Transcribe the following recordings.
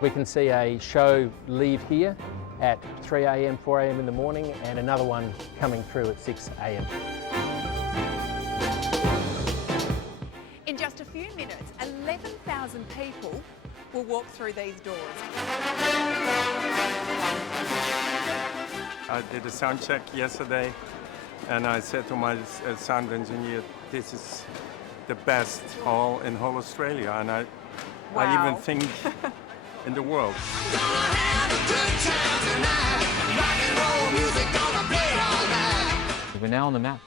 We can see a show leave here at 3 a.m, 4 a.m. in the morning, and another one coming through at 6 a.m. In just a few minutes, 11,000 people will walk through these doors. I did a sound check yesterday, and I said to my sound engineer, this is the best hall in whole Australia, and I even think in the world. We're now on the map,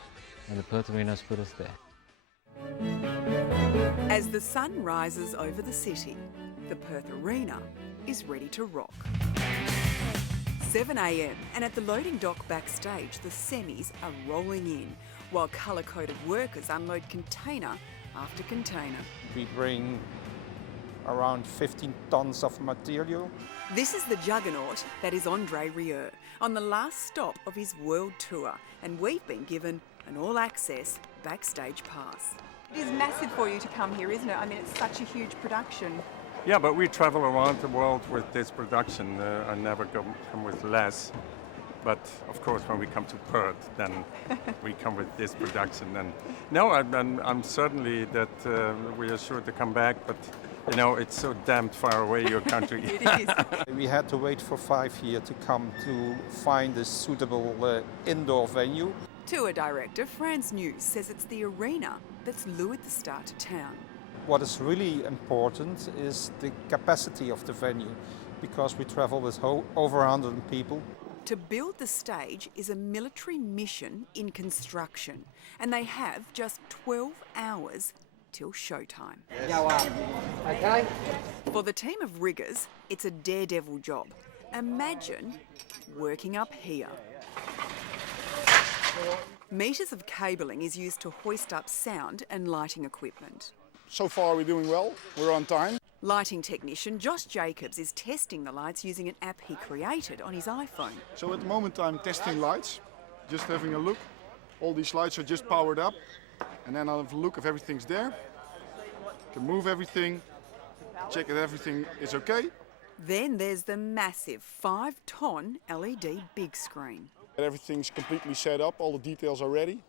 and the Perth Arena has put us there. As the sun rises over the city, the Perth Arena is ready to rock. 7 a.m, and at the loading dock backstage, the semis are rolling in, while colour-coded workers unload container after container. We bring around 15 tons of material. This is the juggernaut that is Andre Rieu, on the last stop of his world tour, and we've been given an all-access backstage pass. It is massive for you to come here, isn't it? I mean, it's such a huge production. Yeah, but we travel around the world with this production. I never come with less. But of course, when we come to Perth, then we come with this production. And no, I'm certainly that we are sure to come back. But you know, it's so damn far away, your country. It is. We had to wait for 5 years to come to find a suitable indoor venue. Tour director France News says it's the arena that's lured the star to town. What is really important is the capacity of the venue, because we travel with over 100 people. To build the stage is a military mission in construction, and they have just 12 hours till showtime. Okay. For the team of riggers, it's a daredevil job. Imagine working up here. Metres of cabling is used to hoist up sound and lighting equipment. So far we're doing well, we're on time. Lighting technician Josh Jacobs is testing the lights using an app he created on his iPhone. So at the moment I'm testing lights, just having a look. All these lights are just powered up, and then I'll have a look if everything's there. Can move everything, check that everything is okay. Then there's the massive 5-ton LED big screen. Everything's completely set up, all the details are ready.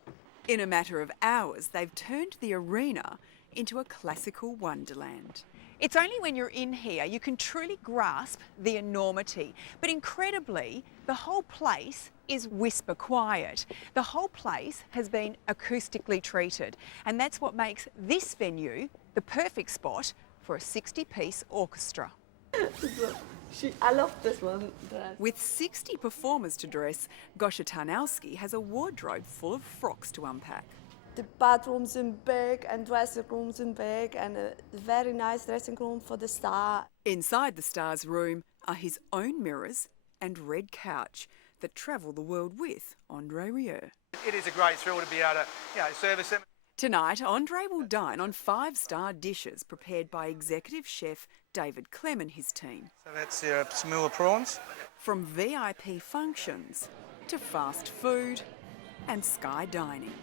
In a matter of hours, they've turned the arena into a classical wonderland. It's only when you're in here you can truly grasp the enormity. But incredibly, the whole place is whisper quiet. The whole place has been acoustically treated, and that's what makes this venue the perfect spot for a 60-piece orchestra. I love this one. With 60 performers to dress, Gosha Tarnowski has a wardrobe full of frocks to unpack. The bathrooms are big and dressing rooms are big, and a very nice dressing room for the star. Inside the star's room are his own mirrors and red couch that travel the world with Andre Rieu. It is a great thrill to be able to, service them. Tonight, Andre will dine on 5-star dishes prepared by executive chef David Clem and his team. So that's Samula prawns. From VIP functions to fast food and sky dining.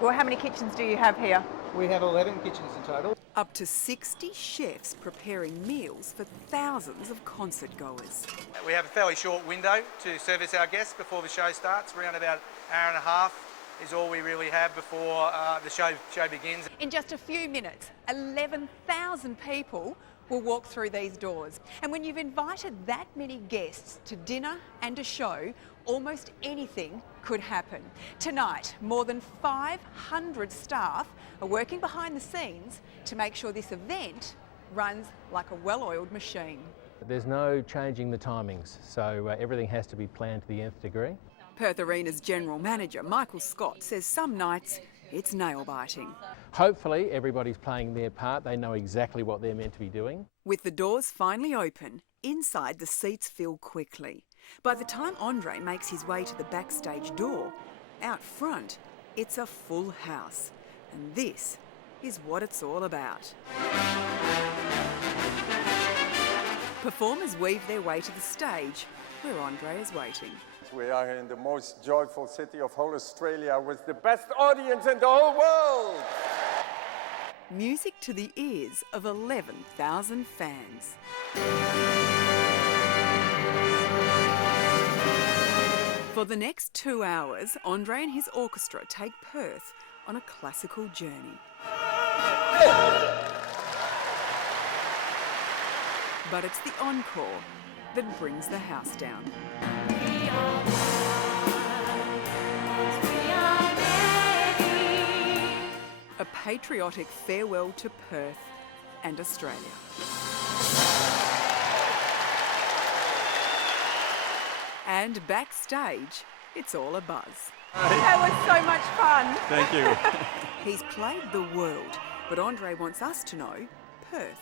Well, how many kitchens do you have here? We have 11 kitchens in total. Up to 60 chefs preparing meals for thousands of concert goers. We have a fairly short window to service our guests before the show starts. Around about an hour and a half is all we really have before the show begins. In just a few minutes, 11,000 people will walk through these doors. And when you've invited that many guests to dinner and a show, almost anything could happen. Tonight, more than 500 staff are working behind the scenes to make sure this event runs like a well-oiled machine. There's no changing the timings, so everything has to be planned to the nth degree. Perth Arena's General Manager, Michael Scott, says some nights it's nail-biting. Hopefully everybody's playing their part, they know exactly what they're meant to be doing. With the doors finally open, inside the seats fill quickly. By the time Andre makes his way to the backstage door, out front, it's a full house. And this is what it's all about. Performers weave their way to the stage, where Andre is waiting. We are in the most joyful city of whole Australia with the best audience in the whole world. Music to the ears of 11,000 fans. For the next 2 hours, Andre and his orchestra take Perth on a classical journey. But it's the encore that brings the house down. A patriotic farewell to Perth and Australia. And backstage, it's all a buzz. That was so much fun. Thank you. He's played the world, but Andre wants us to know Perth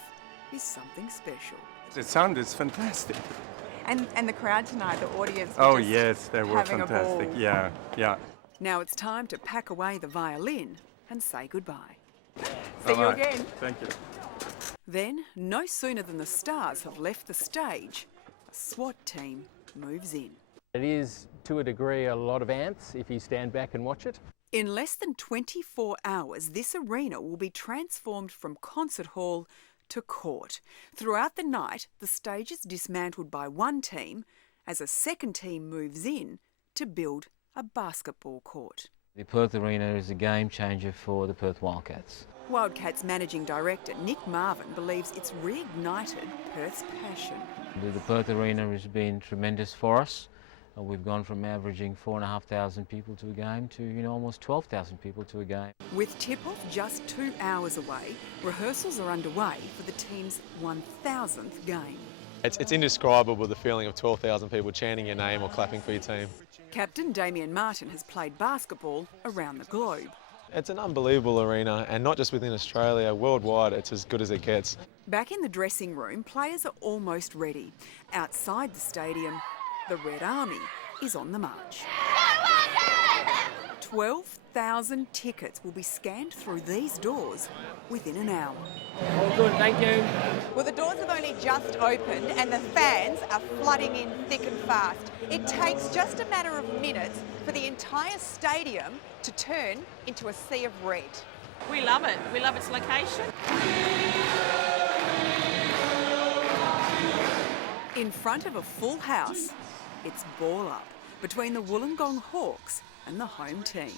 is something special. The sound is fantastic. And the crowd tonight, the audience. Oh yes, they were having a fantastic. ball. Yeah, yeah. Now it's time to pack away the violin and say goodbye. See you again. Thank you. Then, no sooner than the stars have left the stage, a SWAT team moves in. It is, to a degree, a lot of ants if you stand back and watch it. In less than 24 hours, this arena will be transformed from concert hall to court. Throughout the night, the stage is dismantled by one team as a second team moves in to build a basketball court. The Perth Arena is a game changer for the Perth Wildcats. Wildcats Managing Director Nick Marvin believes it's reignited Perth's passion. The Perth Arena has been tremendous for us. We've gone from averaging 4,500 people to a game to, almost 12,000 people to a game. With tip-off just 2 hours away, rehearsals are underway for the team's 1,000th game. It's indescribable, the feeling of 12,000 people chanting your name or clapping for your team. Captain Damien Martin has played basketball around the globe. It's an unbelievable arena, and not just within Australia, worldwide it's as good as it gets. Back in the dressing room, players are almost ready. Outside the stadium, the Red Army is on the march. 12,000 tickets will be scanned through these doors within an hour. All good, thank you. Well, the doors have only just opened and the fans are flooding in thick and fast. It takes just a matter of minutes for the entire stadium to turn into a sea of red. We love it. We love its location. In front of a full house, it's ball up between the Wollongong Hawks and the home team.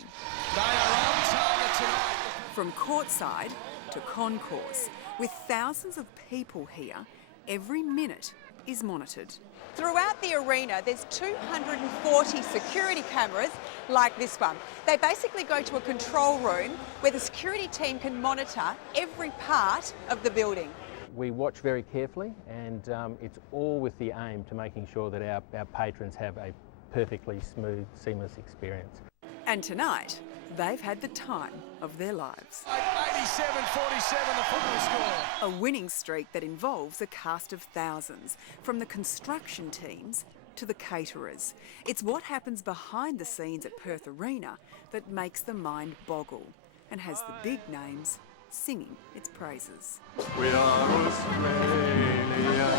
They are on target tonight. From courtside to concourse, with thousands of people here, every minute is monitored. Throughout the arena, there's 240 security cameras like this one. They basically go to a control room where the security team can monitor every part of the building. We watch very carefully, and it's all with the aim to making sure that our patrons have a perfectly smooth, seamless experience. And tonight, they've had the time of their lives. 87-47 the final score. A winning streak that involves a cast of thousands, from the construction teams to the caterers. It's what happens behind the scenes at Perth Arena that makes the mind boggle and has the big names singing its praises. We are Australia.